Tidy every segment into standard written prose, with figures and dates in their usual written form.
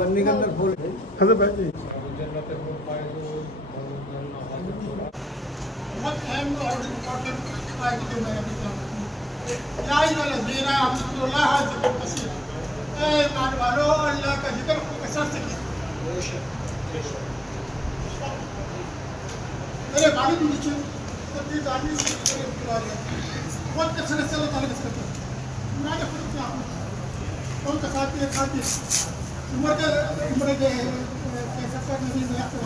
बन्नी के अंदर फूल बहुत अहम और इम्पोर्टेंट आयत जो मैं अभी या अय्युहल्लज़ीना अज़कुरुल्लाह ज़िक्रन कसीरा, ऐ ईमान वालो अल्लाह का जिक्र कसरत से कीजिए। मेरे बारे में नीचे तबदील आदमी से बहुत कसरत से अल्लाह ताला का जिक्र करते हैं। मुराद खुद क्या कौन का साथ में खाते उम्र के सफर नबी में आपको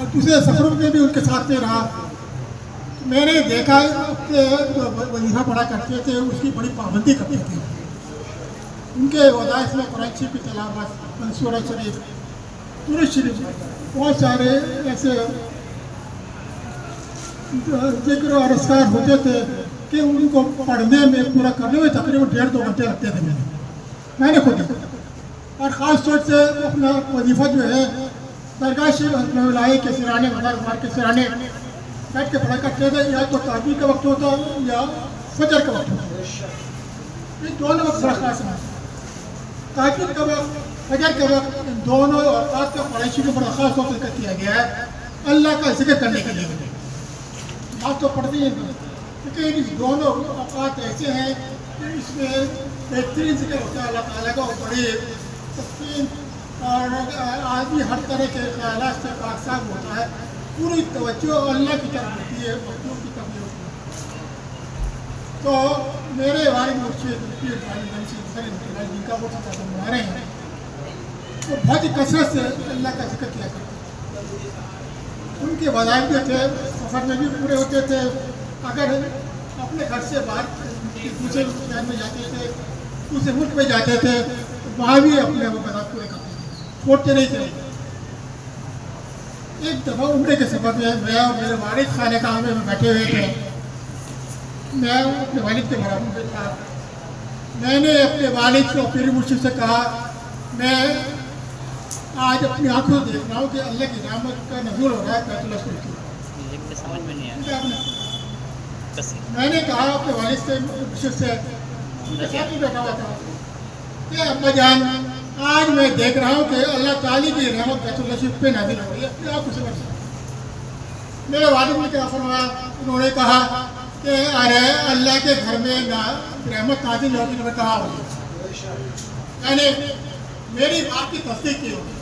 और दूसरे सफरों में भी उनके साथ में रहा। मैंने देखा कि वजीफा पढ़ा करते थे, उसकी बड़ी पाबंदी करते थे। उनके वज़ाइफ में कुरान शरीफ की तिलावत, सूरह शरीफ, दुरूद शरीफ, बहुत सारे ऐसे जिक्र और अस्कार होते थे कि उनको पढ़ने में पूरा करने में तकरीबन 1.5-2 घंटे लगते थे। मैंने खुद और ख़ास तौर से अपना वजीफ़ा जो है दरगाह शरीफ रहमतुल्लाह के सिराने मदार के सिराने बैठ के पढ़ा करते थे। या तो ताजूद का वक्त होता या फजर का वक्त होता, ये दोनों वक्त बड़ा खास है। ताजूद का वक्त, फजर के वक्त, दोनों औकात का पढ़ाई शुरू बड़ा खास तौर से किया गया है अल्लाह का जिक्र करने के लिए। आप तो पढ़ते ही हैं, लेकिन इस दोनों औकात ऐसे हैं कि इसमें बेहतरीन जिक्र होता है अल्लाह ताला का, और बड़ी तस्कीन और आदमी हर तरह के ख्यालात से पाकसाफ होता है। पूरी तवज्जो अल्लाह की तरफ होती है, मखलूक की तरफ नहीं होती। तो मेरे वालिद मुर्शिद जिनका वो बना रहे हैं, वो बहुत ही कसरत से अल्लाह का जिक्र किया करते हैं। उनके वज़ाइफ जो थे सफ़र में भी पूरे होते थे। अगर अपने घर से बाहर दूसरे शहर में जाते थे, दूसरे मुल्क में जाते थे, तो वहाँ भी अपने वो वज़ाइफ पूरे करते थे, छोड़ते नहीं थे। एक दफ़ा उम्रे के सफ़र में मैं और मेरे वालिद खानेकाह में बैठे हुए थे। मैं अपने वालिद के बराबर में था। मैंने अपने वालिद को पीर मुर्शिद से कहा, मैं आज अपनी आंखों से देख रहा हूँ कि अल्लाह की रहमत का नज़ूल हो रहा है बैतुल्लाह शरीफ की। समझ में नहीं आया। मैंने कहा अपने वालिद से मुर्शिद से बैठा हुआ था कि अब्बा जान, आज मैं देख रहा हूँ कि अल्लाह ताला की रहमत बैतुल्लाह शरीफ पे नाज़िल हो रही है, अपनी आंखों से। मेरे वालिद ने क्या फरमाया, उन्होंने कहा कि अरे अल्लाह के घर में रहमत नाज़िल होगी तो मैं कहाँ होगी। मैंने मेरी बात की तस्दीक की होगी।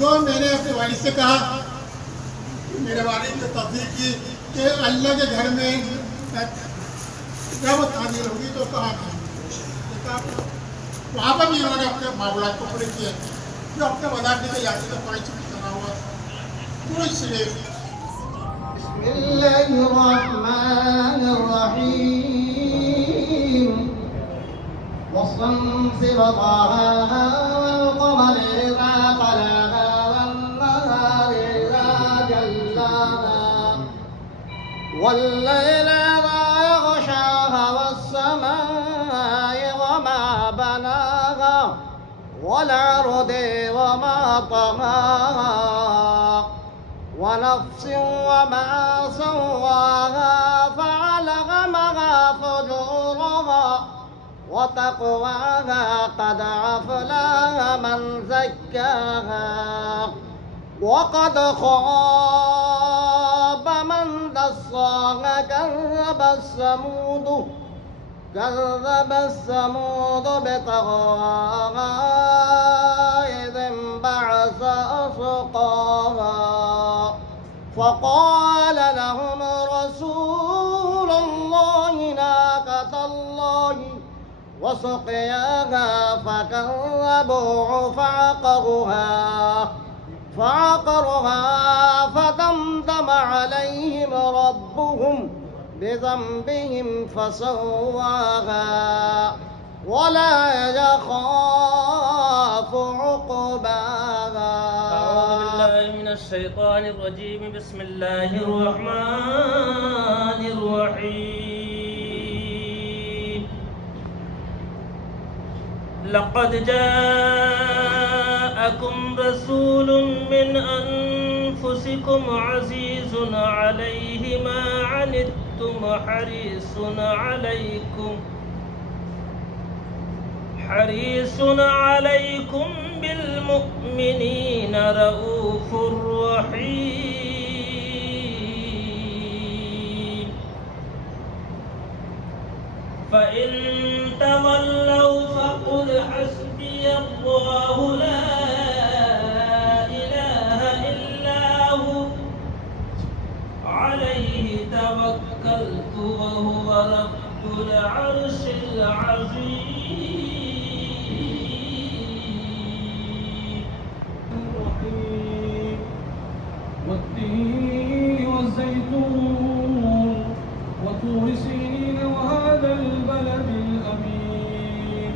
जो मैंने अपने वालिद से कहा, मेरे वालिद ने तस्दीक की कि अल्लाह के घर में रहमत नाज़िल होगी तो कहाँ नहीं। वहाँ पर भी उन्होंने अपने मामलात को पूरे किए, जो अपने वज़ाइफ के याद से पढ़ाई करा हुआ पूरे शरीफ। बिस्मिल्लाहिर्रहमानिर्रहीम। वस्सम्स वज़हाहा वल-क़मरि इज़ा तलाहा वन-नहारि इज़ा जल्लाहा वल-लैलि इज़ा यग़शाहा वस-समाइ वमा बनाहा वल-अर्दि वमा तहाहा ونفس وما سواها فألهمها فجورها وتقواها قد أفلح من زكاها وقد خاب من دساها كذب الثمود بطغواها إذ انبعث أشقاها فقال لهم رسول الله ناقة الله وسقياها فكذبوه فعقروها فدمدم عليهم ربهم بذنبهم فسواها ولا يخاف عقباها. أعوذ بالله من الشيطان الرجيم. بسم الله الرحمن الرحيم. لقد جاءكم رسول من أنفسكم عزيز عليه ما عنتم حريص عليكم بالمؤمنين رؤوف رحيم. فإن تولوا فقل حسبي الله لا إله إلا هو عليه توكلت وهو رب العرش العظيم. والتين والزيتون وطور سينين وهذا البلد الأمين.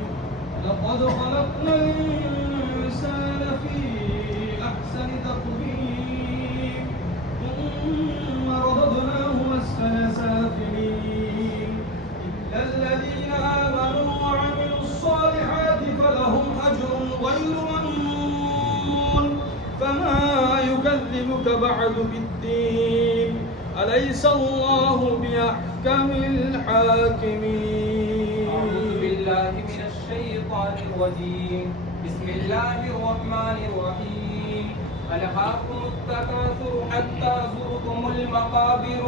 لقد خلقنا الإنسان في أحسن تقويم ثم رددناه أسفل سافلين إلا الذين آمنوا وعملوا الصالحات فلهم أجر غير ممنون. فما يكذبك بعد بالدين أليس الله بأحكم الحاكمين. أعوذ بالله من الشيطان الرجيم. بسم الله الرحمن الرحيم. ألهاكم التكاثر حتى زرتم المقابر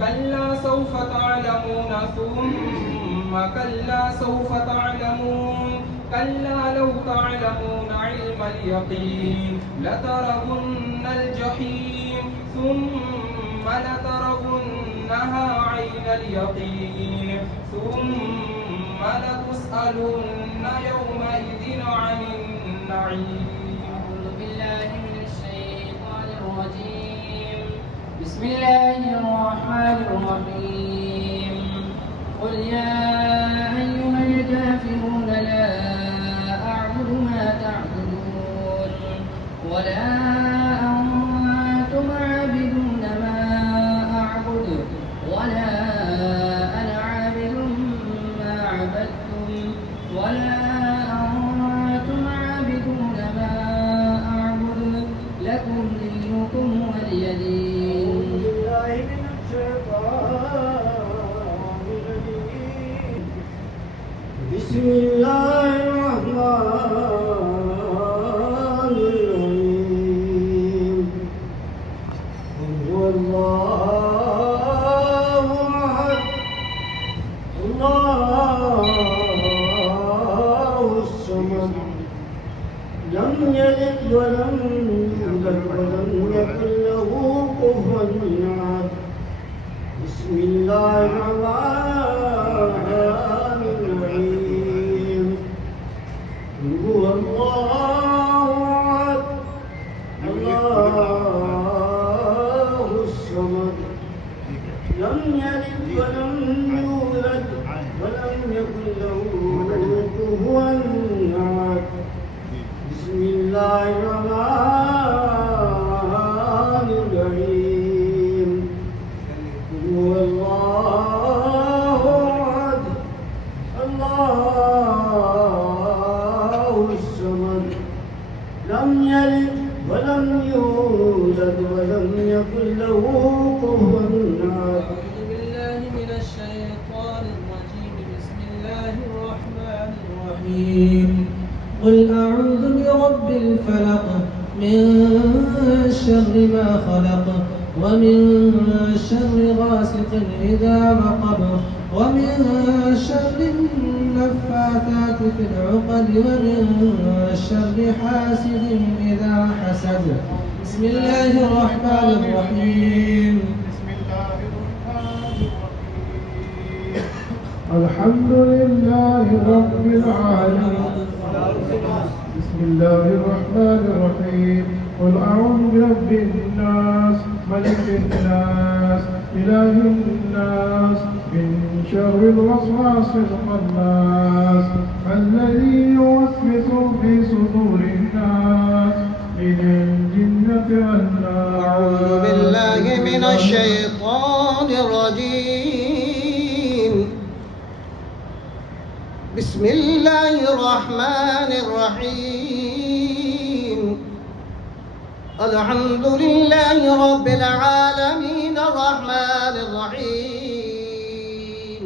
كلا سوف تعلمون ثم كلا سوف تعلمون كلا لو تعلمون علم اليقين لترون الجحيم ثم لترونها عين اليقين ثم لتسألن يومئذ عن النعيم. أعوذ بالله من الشيطان الرجيم. بسم الله الرحمن الرحيم. قل يا أيها الكافرون لا أعبد ما تعبدون ولا أنتم عابدون ما أعبد ولا أنا عابد ما عبدتم ولا أنتم عابدون ما أعبد لكم دينكم ولي دين. بسم الله الرحمن الرحيم. قل هو الله أحد الله الصمد لم يلد ولم يولد ولم يكن له كفوا أحد. بسم الله الرحمن الرحيم. قل هو الله أحد الله الصمد لم يلد ولم يولد ولم يكن له كفوا أحد. بسم الله الرحمن الرحيم. قل هو الله أحد الله الصمد لم يلد ولم يولد ولم يكن له كفوا أحد. أعوذ بالله من الشيطان الرجيم. بسم الله الرحمن الرحيم. قل أعوذ برب الفلق من شر ما خلق ومن شر غاسق إذا وقب ومن شر النفاثات في العقد ومن شر حاسد إذا حسد. بسم الله الرحمن الرحيم. अल्हम्दुलिल्लाहि रब्बिल आलमीन। बिस्मिल्लाहिर रहमानिर रहीम। क़ुल अऊज़ु बिरब्बिन नास, मलिकिन नास, इलाहिन नास, मिन शर्रिल वस्वासिल खन्नास, अल्लज़ी युवस्विसु फ़ी सुदूरिन नास, मिनल जिन्नति वन नास। अऊज़ु बिल्लाहि मिनश शैतानिर रजीम। बिस्मिल्लाहिर रहमानिर रहीम। अल्हम्दुलिल्लाहि रब्बिल आलमीन अर्रहमानिर रहीम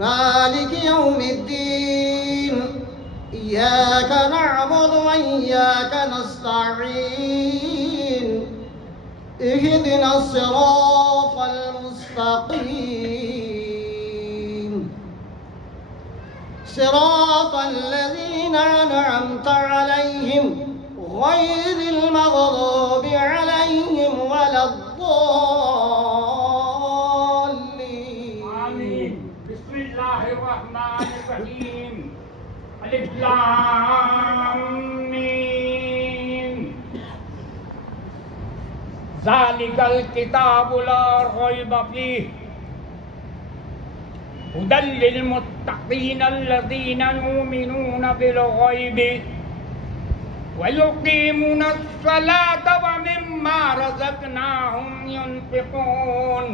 मालिकि यौमिद्दीन। इय्याका नअबुदु व इय्याका नस्तईन। इहदिनस सिरातल मुस्तक़ीम। सिरातल लज़ीना अनअमत अलैहिम गैरिल मग़दूबि अलैहिम वलद्दाल्लीन। आमीन। बिस्मिल्लाहिर रहमानिर रहीम। अलिफ लाम मीम। ज़ालिकल किताबु ला रैब फीह हुदल लिल मुत्तक़ीन अल्लज़ीना युमिनूना बिल गैबि व युक़ीमूनस सलात व मिम्मा रज़क़नाहुम युनफ़िक़ून।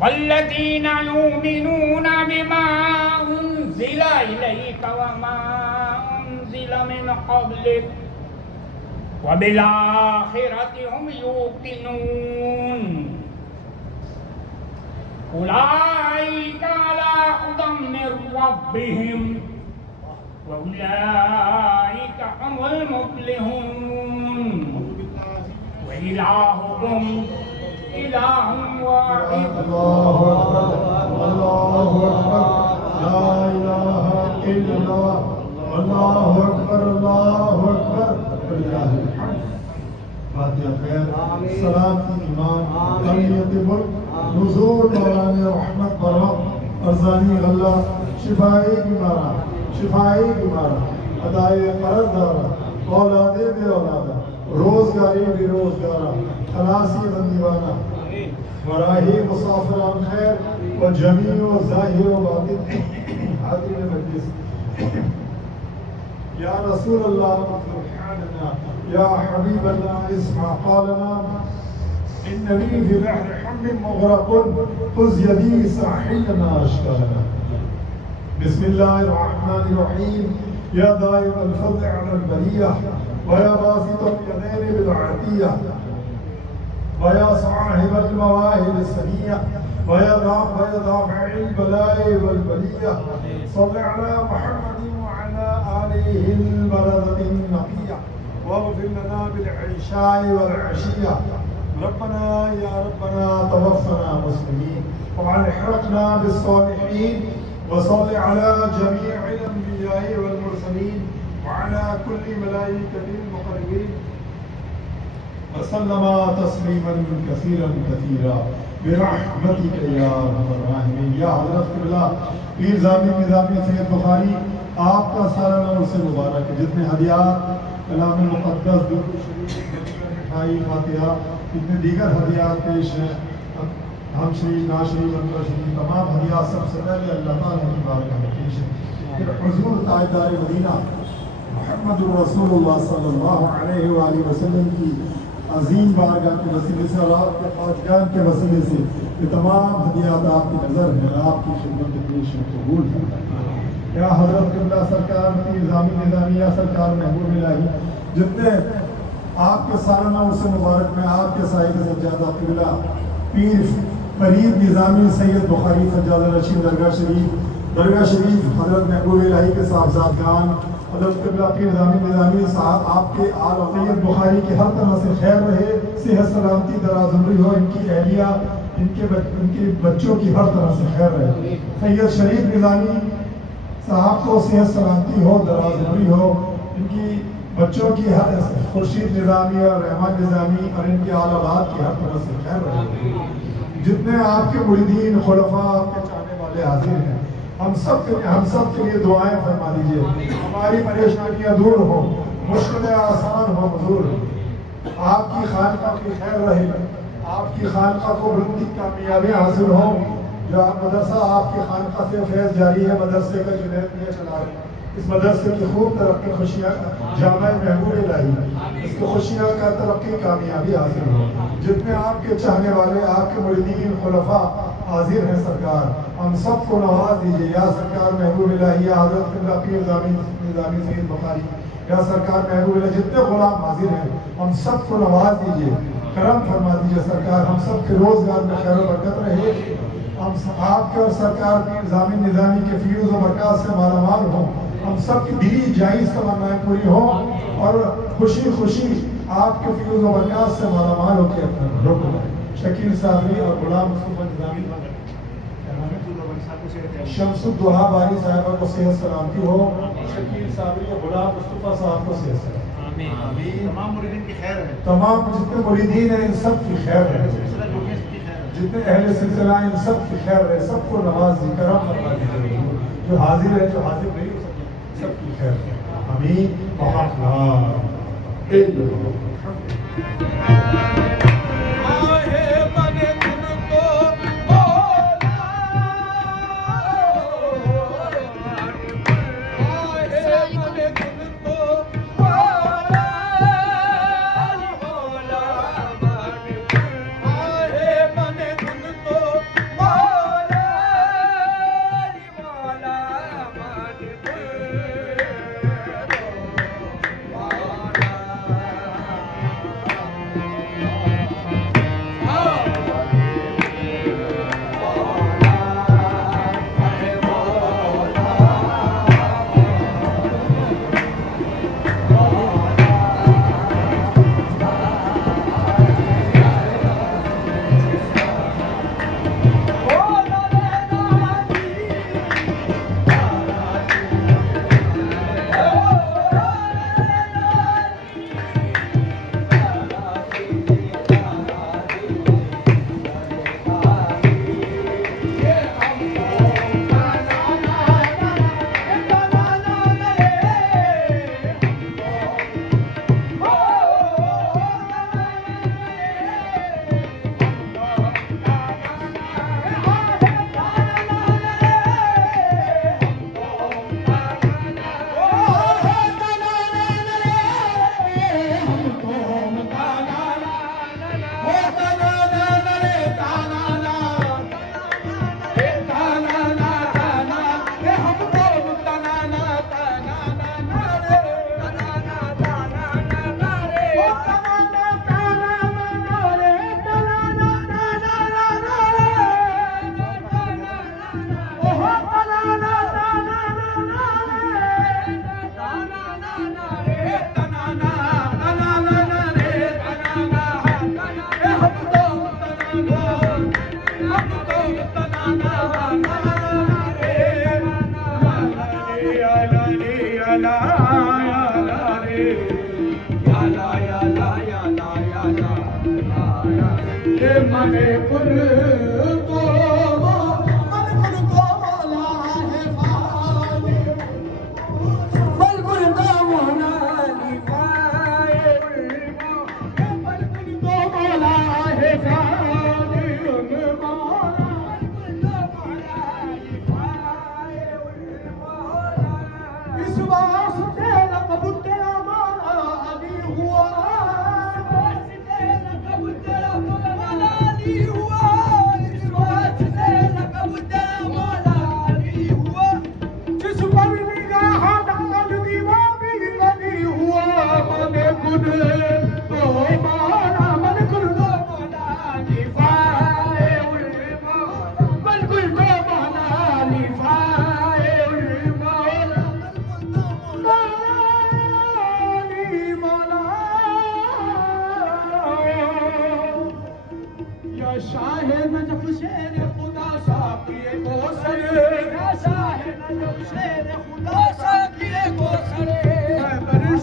वल्लज़ीना युमिनूना बिमा उन्ज़िला इलैका व मा उन्ज़िला मिन क़ब्लिक व बिल आखिरति हुम युक़िनून। उलाइका अला हुदम मिर रब्बिहिम व उलाइका हुमुल मुफ़्लिहून। व इलाहुकुम इलाहुन वाहिद। अल्लाहु अकबर, अल्लाहु अकबर, ला इलाहा इल्लल्लाह, अल्लाहु अकबर, अल्लाहु अकबर, वलिल्लाहिल हम्द। फातिहा खैर, सलात की ईमान, तमीयत मुल्क, नुज़ूल मौलाना रहमत बरहम, अरज़ानी गल्ला, शिफाए बीमारा, शिफाए बीमारा, अदाए कर्ज़दारा, औलादे बे औलादा, रोज़गारी बेरोज़गारा, खलासी बंदीवाना, वराही मुसाफिरान खैर व जमी व ज़ाहिर व बातिन हाज़िर मजलिस। या रसूल अल्लाह सुब्हानना, या हबीब अल्लाह इस्मा क़ौलना, इन्ननी फी बहर हम्मिन मुग़रक़ुन ख़ुज़ यदी साहिलना अश्कलना। बिस्मिल्लाहिर रहमानिर रहीम। या दाइम अल फ़ज़्ल अला अल बरिय्यह व या बासितल यदैनि बिल अतिय्यह व या साहिबल मवाहिब सनिय्यह व या दाफ़िअल बला'i वल बलिय्यह। सल्लि अला मुहम्मदिन व अला आलिहिल बरज़तिन नक़िय्यह वग़फ़िर लना बिल इशा'i वल अशिय्यह। रब्बना या रब्बना तवफ़्फ़ना मुस्लिमीन व अल्हिक़ना बिस सालिहीन। व सल्लि अला जमीइल अंबिया'i वल मुरसलीन व अला कुल्लि मलाइकतिल मुक़र्रबीन वसल्लम तस्लीमन कसीरन कसीरा बिरहमतिक या अरहमर राहिमीन। या हज़रत क़िबला पीर ज़ामी निज़ामी सैयद बुखारी, आपका सालाना उर्स मुबारक है। जितने हदियात कलाम मुक़द्दस, दुरूद शरीफ, मिठाई, फातिहा, जितने दीगर हदियात पेश हैं, हम शरीफ, नाशरी, मंत्र शरीफ, तमाम हदियात सबसे पहले अल्लाह ताला की बारगाह में पेश है। फिर हुज़ूर ताजदार मदीना मुहम्मदुर रसूलुल्लाह सल्लल्लाहु अलैहि वसल्लम की अजीम बारगाह के वसीले से और आपके ख़ाजगान के वसीले से ये तमाम हदियात आपकी नज़र है, आपकी खिदमत पेश में कबूल फरमाएं। या हज़रत क़िबला सरकार पीर ज़ामी निज़ामी, या सरकार महबूब इलाही, जितने आपके सालाना उर्स मुबारक में आपके साहिब सज्जादा क़िबला पीर फरीद निज़ामी सैयद बुखारी सज्जादा रशीद दरगाह शरीफ हज़रत महबूब इलाही के साहबजादगान हज़रत क़िबला पीर ज़ामी निज़ामी साहब, आपके आल सैयद बुखारी की हर तरह से खैर रहे, सेहत सलामती दराज़ुमरी हो, इनकी अहलिया, इनके बच्चों की हर तरह से खैर रहे। सैयद शरीफ निज़ामी साहब को सेहत सलामती हो, दराज़ुमरी हो, इनकी बच्चों की हर खुर्शीद निज़ामी और रहमान निज़ामी और इनके आल औलाद की हर तरह से खैर रहे। जितने आपके मुरीदीन खुलफा आपके चाहने वाले हाजिर हैं, हम सब के लिए दुआएं फरमा दीजिए। हमारी परेशानियां दूर हो, मुश्किलें आसान हो, मंजूर हो। आपकी खानका की खैर रहे, आपकी खानका को बुलंदी कामयाबी हासिल हो। जो मदरसा आपकी खानका से फैज़ जारी है, मदरसे का जुनैद ये चला रहे हैं, इस मदरसे की खूब तरक्की खुशियाँ जामा महबूब लाई, इसकी खुशियाँ का तरक्की कामयाबी हासिल हो। जितने आपके चाहने वाले आपके मुरीदीन खुलफा हाजिर हैं सरकार, हम सबको नवाज दीजिए। या सरकार महबूब इलाही, या हज़रत क़िबला पीर निज़ामी सैयद बुखारी, या सरकार महबूब इलाही, जितने गुलाम हाजिर हैं हम सबको नवाज दीजिए, करम फरमा दीजिए सरकार। हम सब के रोजगार में खैर बरकत रहे, हम आपके और सरकार की निज़ामी के फ्यूज़ और बरकत से मालामाल हों, हम सब की दिली जायज़ तमन्नाएं पूरी हों और खुशी खुशी आपके फ्यूज़ और बरकत से मालामाल होकर अपना रुक जाए। शकील साहबी और गुलाम मुस्तफ़ा निज़ामी शमसुद्दुहा बारी साहिबा को सेहत सलामती हो। शकील साहबी और गुलाम मुस्तफ़ा साहब को सेहत सलामती। तमाम मुरीदीन की खैर है, तमाम जितने मुरीदीन हैं इन सब की खैर है, जितने अहले सिलसिला इन सब की खैर है। सबको नवाज दी, करम फरमा दीजिए। जो हाजिर है, जो हाजिर नहीं हो सकते, सबकी खैर है। आमीन।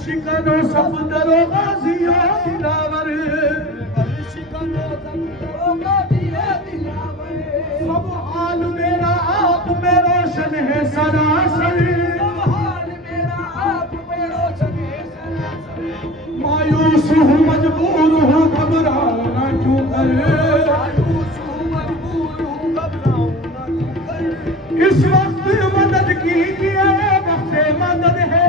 शिकनो समुद्रो गाजिया दिलावर शिकनो समुद्रो गाजिया दिलावर रोशन है सरासर, हाल मेरा आप पे रोशन है सरासर। मायूस हूँ मजबूर हूँ घबराओ ना क्यों कर, मायूस हूँ मजबूर हूँ घबराओ ना क्यों कर। इस वक्त मदद कीजिए वक्त मदद है,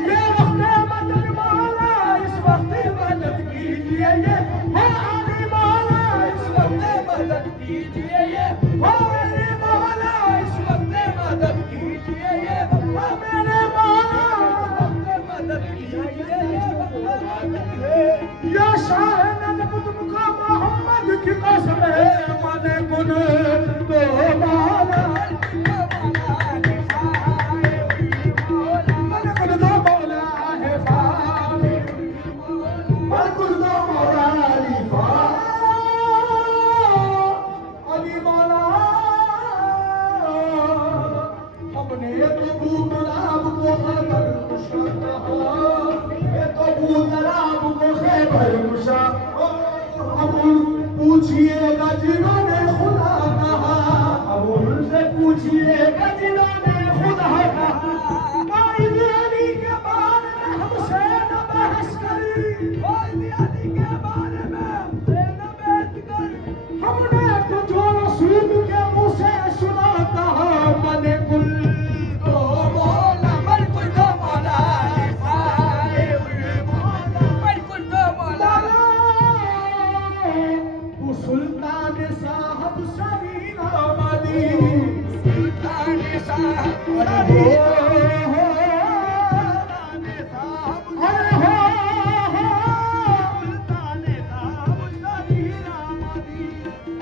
ये वक्त मदद मौला इस वक्त मदद कीजिए, ये हो अली मौला इस वक्त मदद कीजिए, ये हो अली मौला इस वक्त मदद कीजिए, ये हो मेरे मौला इस वक्त मदद कीजिए, ये या शाह नजब तुमको मोहम्मद की कसम है, माने कुन तो मौला पूछिएगा जिन्होंने खुदा कहा, अब उनसे पूछिएगा जिन्होंने खुदा कहा। कायद अली के बारे में हमसे न बहस करी, कायद अली के बारे में हमसे न बहस करी। हमने तो जो रसूल के मुंह से सुना कहा, मने कुल तो मौला मन कुल तो मौला आए मौला मन कुल तो मौला। सुल्तान साहब शरीराबादी, सुल्तान साहब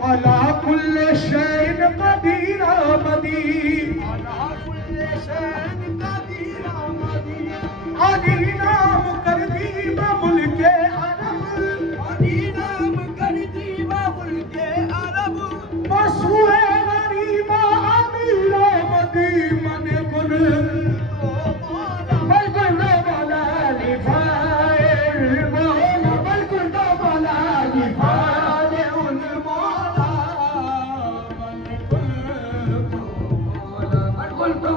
अला कुल्ले शैन कदीर आमदी, अला कुल्ले शैन कदीर आमदी। अली नाम कर दी मुल्के अरब, अली नाम कर दी मुल्के अरब। मशहूर गरीबा अमीर आमदी, मने कुल तो मौला बलकुल तो मौला लिफाए मौला, बलकुल तो मौला लिफाए उन मौला, मने कुल तो मौला बलकुल तो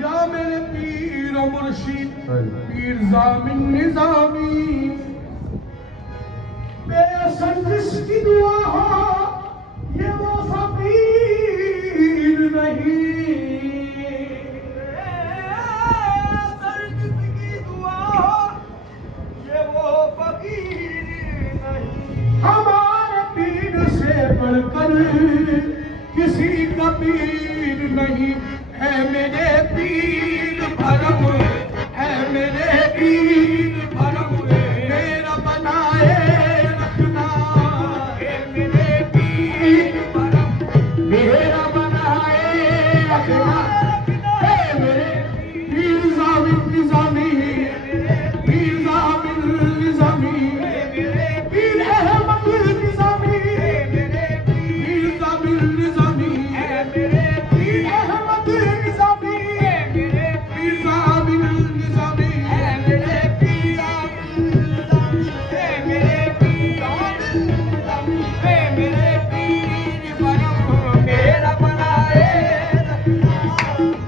या मेरे पीर और मुर्शिद पीर जामिन निजामी, बेअसर जिसकी दुआ हो ये वो फकीर नहीं, बेअसर जिसकी दुआ हो ये वो फकीर नहीं। हमारे पीर से बढ़कर किसी का पीर नहीं है, मेरे पीर भरम है, मेरे पीर भरम मेरा बनाए रखना है, मेरे पीर भरम मेरा बनाए रखना है, मेरे पीर जामिन निजामी, पीर जामिन निजामी, पीर अहमद निजामी, मेरे पीर जामिन निजामी, मेरे पीर अहमद निजामी, मेरे पीर जामिन निजामी, मेरे पीर मेरे पीर निजामी, मेरे पीर बनम मेरा बनाए रखना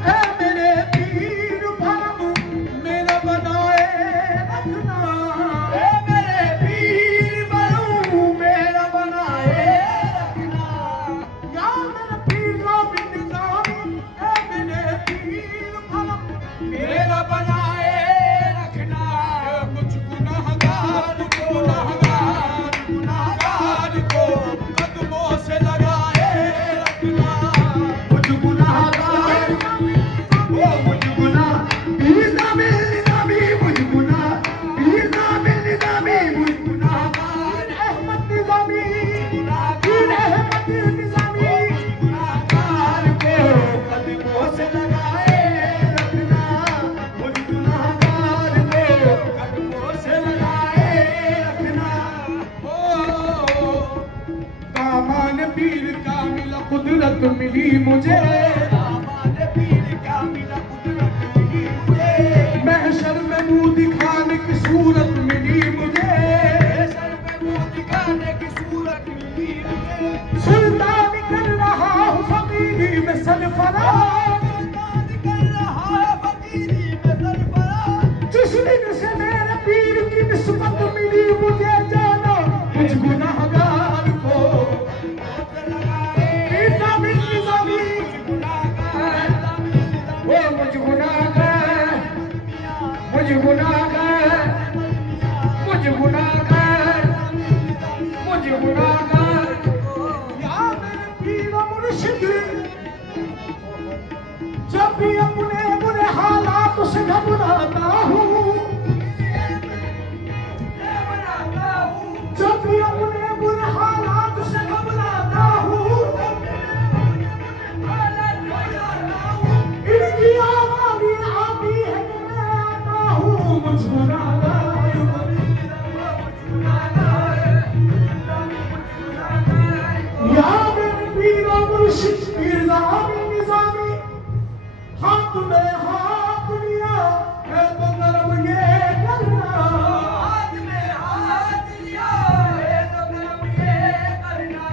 है, मेरे पीर बनम मेरा बनाए रखना है, मेरे पीर बनम मेरा बनाए रखना। या मेरे पीर जामिन निजामी है, मेरे पीर बनम मेरा बनाए रखना। कुछ गुनाहगार को कदमों से लगाए रखना, कुछ गुनाहगार वो मुझ गुनाह पीर जामिन निजामी, मुझ गुनाह पीर जामिन निजामी, मुझ गुनाहगार अहमद निजामी, पीर अहमद निजामी, गुनाहगार को कदमों से लगाए रखना, मुझ मुझे दामाद पीर क्या मिला कुदरत मिली मुझे महशर में मुंह दिखाने की सूरत मिली मुझे महशर में मुंह दिखाने की सूरत मिली मुझे सुल्तान कर रहा हूँ फकीरी में सरफराज सुल्तान कर रहा है फकीरी में सरफराज जिस दिन से मेरे पीर की निस्बत मिली मुझे जाना मुझ गुनाहगार को जब भी अपने बुरे हालात से घबराता हूँ जब भी अपने बुरे हालात से घबराता हूँ इनकी आवाज़ आती है कि मैं आता हूँ मुझे यहाँ मेरे पीर और मुर्शिद निज़ामी निज़ामी हाथ में हाथ लिया है तो कर्म ये करना हाथ में हाथ लिया है तो कर्म ये करना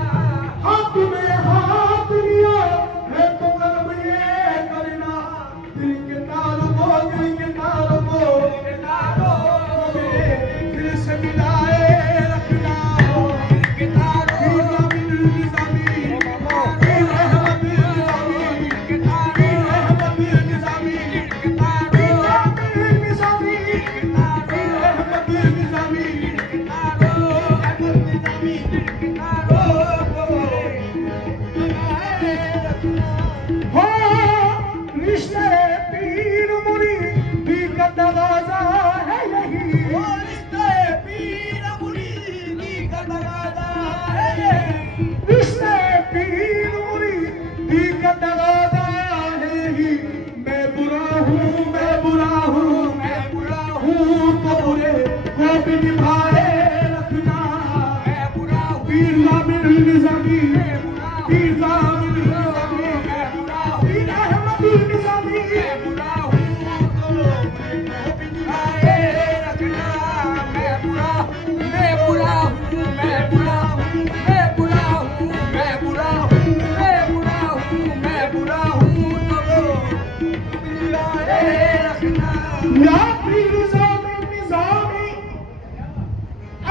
हाथ में हाथ लिया है तो कर्म ये करना दिल के तारों को दिल से मिलाए रखना दिल के तारों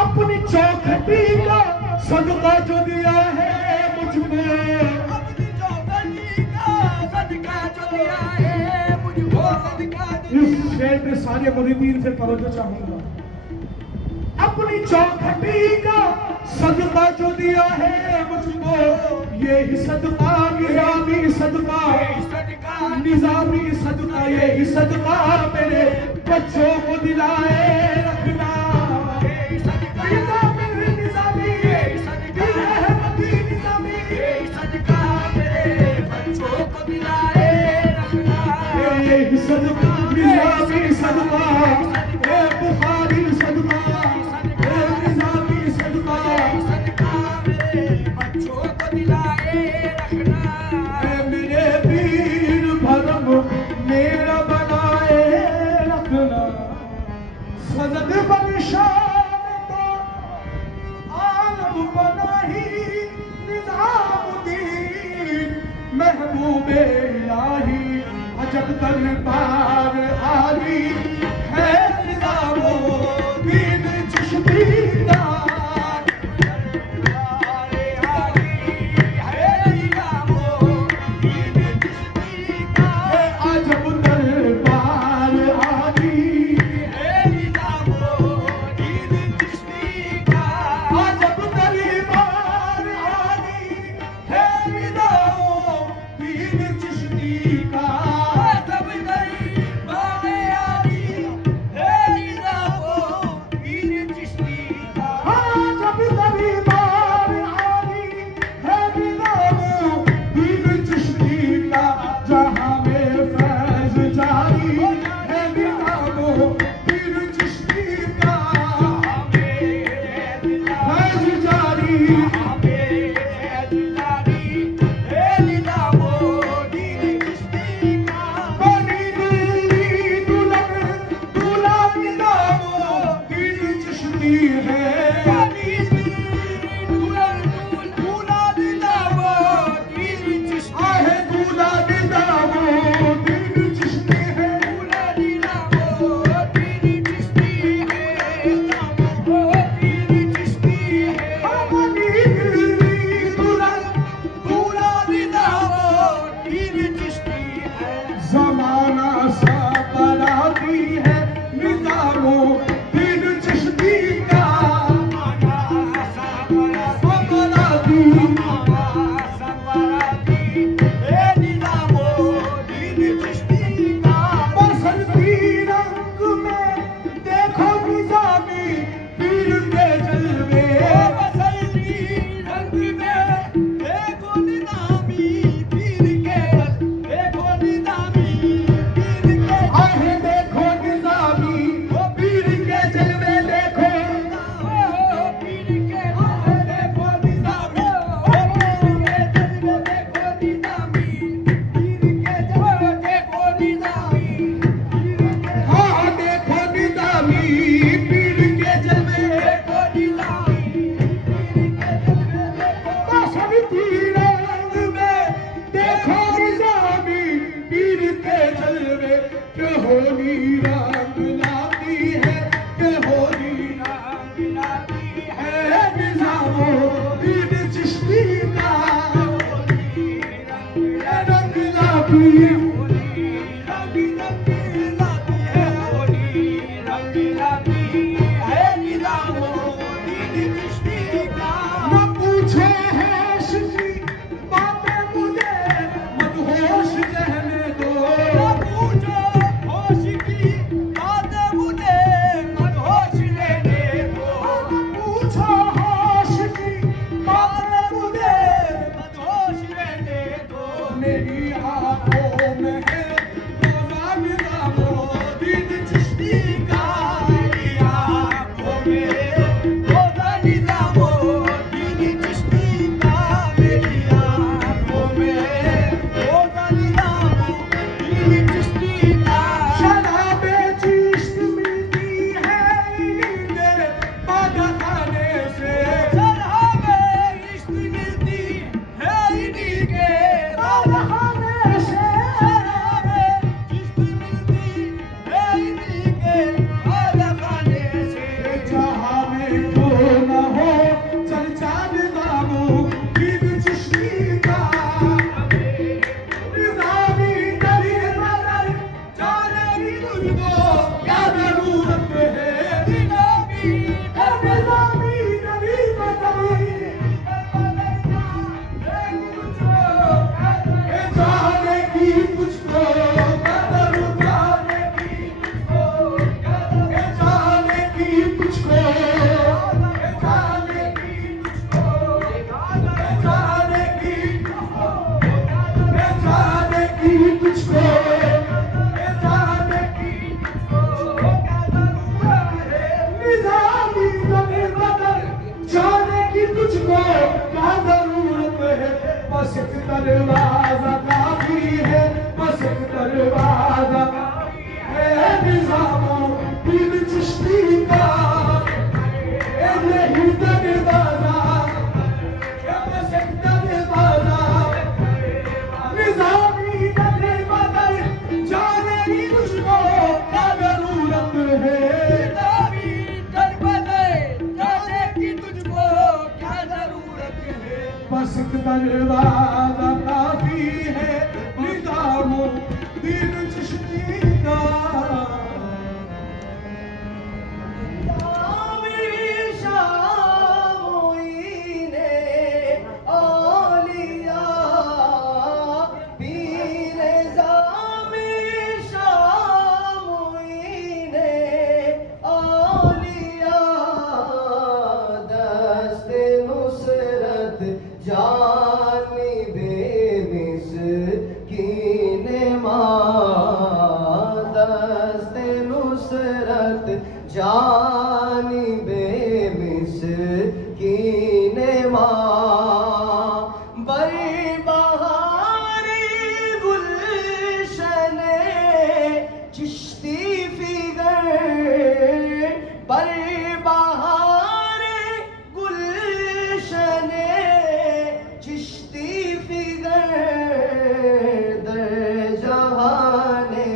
अपनी चौखटी का सदका जो दिया है मुझको अपनी चौखटी का सदका जो दिया है मुझको सदका इस शेर पे सारे मुरीदीन से तवज्जो चाहूंगा अपनी चौखटी का सदका जो दिया है मुझको ये ही सदका निजामी सदका निजामी सदका ये ही सदका मेरे बच्चों को दिलाए रखना सदका निजामी सदका ए बुखारी सदका ए निजामी सदका सदका मेरे बच्चों को दिलाए रखना ए मेरे पीर भरम मेरा बनाए रखना सदद बनिशान तो आलम बना ही निजामुद्दीन महबूबे इलाही अजब दरबार आली है निज़ामुद्दीन चिश्ती का अजब दरबार आली है निज़ामुद्दीन चिश्ती का अजब दरबार आली है निज़ामुद्दीन चिश्ती का होली रंग लाती है, के होली रंग लाती है, निजामुद्दीन चिश्ती का होली रंग लाती है, होली रंग लाती है, होली रंग लाती है, निजामुद्दीन चिश्ती का। न पूछे होश की बातें मुझे, मदहोश रहने दो। न पूछो होश की बातें मुझे, मदहोश रहने दो। पूछो होश की बातें मुझे, मदहोश रहने दो। मेरी आंखों में है रोज़ा निज़ामुद्दीन चिश्ती का, मेरी आंखों में रोज़ा निज़ामुद्दीन चिश्ती का, मेरी आंखों में रोज़ा निज़ामुद्दीन चिश्ती का। शराबे चिश्त मिलती है इन्हीं के बाग़ाने से, शराबे इश्क मिलती है इन्हीं के बाग़ाने से, शराबे इश्क मिलती है इन्हीं के बाग़ाने से। जहाँ में जो न हो चर्चा निज़ामुद्दीन चिश्ती का, निज़ामी दलील बदल जानेगी तुझको क्या ज़रूरत है। निज़ामी दलील बदल जानेगी तुझको क्या ज़रूरत, जानेगी तुझको, जानेगी तुझको, जानेगी तुझको, जानेगी तुझको क्या ज़रूरत है। निज़ामी दलील बदल जानेगी तुझको क्या ज़रूरत है। बस एक दरवाज़ा काफ़ी है, बस एक दरवाज़ा है निज़ामुद्दीन चिश्ती का। यही दरवाज़ा, बस एक दरवाज़ा, निज़ामी दलील बदल जानेगी तुझको क्या ज़रूरत है। निज़ामी दलील बदल जानेगी तुझको क्या ज़रूरत है। बस एक दरवाज़ा काफ़ी है निज़ामुद्दीन चिश्ती का। जानी बेमिस्कीन माँ, बरबहारी गुलशने चिश्ती फिगर, बरबहारी गुलशने चिश्ती फिगर, दर जहाने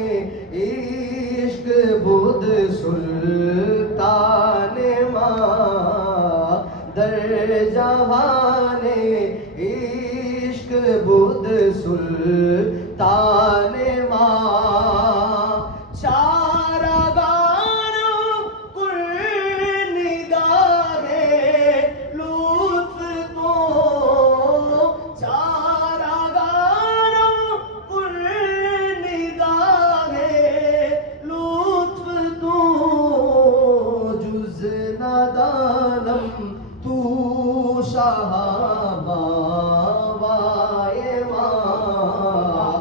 इश्क बुद सुल्तान माँ, दर जहाने इश्क बुद सुल्तान माँ। चारागारों कुर्निगाहे लुत्फ तो, चारागारों कुर्निगाहे लुत्फ तो, जुज़ नदानम तू शाहबावाए माँ,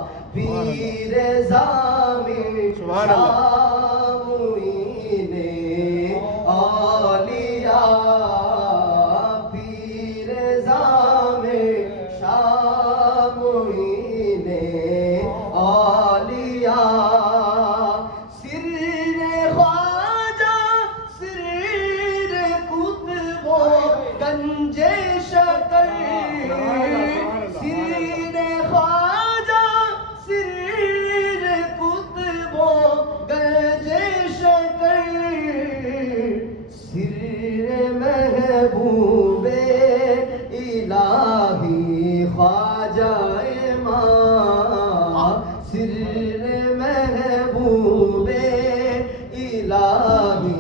महबूबे इलाही ख्वाजाए माँ सिर महबूबे इलाही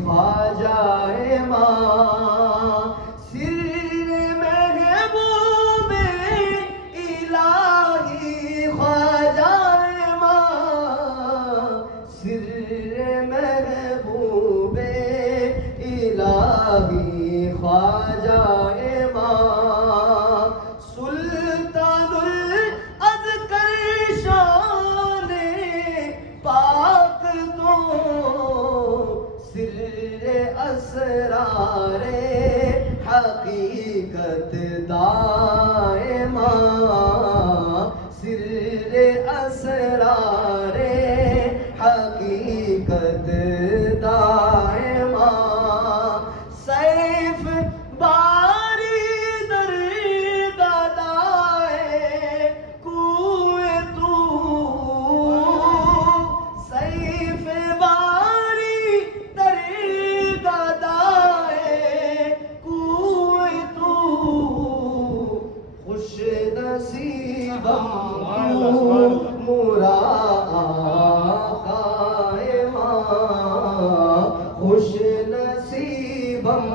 ख्वाजाए माँ सिर महबूबे इलाही ख्वाजाए माँ सिर महबूबे इलाही ख्वाजाए माँ सुल्तानुल अज़कर शाने पाक तो सिर असरारे हकीकत दाएमा सिर असरारे हकीकत दाएमा सैफ बारी दर दादाए कुए तू सैफ बारी दर दादाए कुए तू खुश नसीबम मुरा आकाए माँ खुश नसीबम